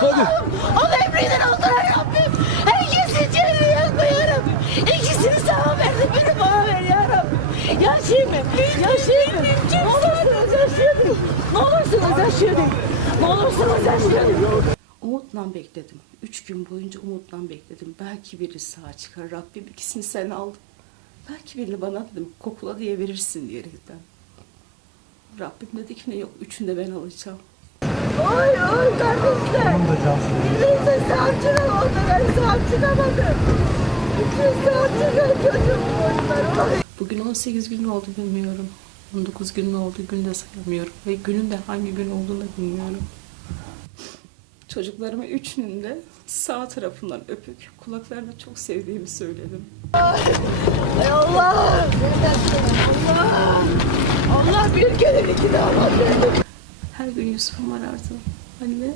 Allah'ım onu emrinin olduğuna Rabbim. Herkesin canını yakma ya. İkisini sana verdim beni bana ver ya Rabbim. Yaşayayım mı? Yaşayayım mı? Ne olursunuz yaşayayım. Ne olursunuz yaşayayım. Ne olursunuz yaşayayım. Umutla bekledim. Üç gün boyunca umutla bekledim. Belki biri sağ çıkar. Rabbim ikisini sen aldın. Belki birini bana dedim kokula diye verirsin diyerekten. Rabbim dedi ki ne yok üçünü de ben alacağım. Oy oy kardeşler. Birisi savcının oldu ben savcılamadım. İki savcının çocuğum oldular. Bugün 18 gün oldu bilmiyorum. 19 gün mü oldu gün de sayamıyorum. Ve günün de hangi gün olduğunu da bilmiyorum. Çocuklarımı üçünün de sağ tarafından öpük, kulaklarına çok sevdiğimi söyledim. Ay Allah! Allah! Allah bir kere iki de Allah Her gün Yusuf'um arardı. Anne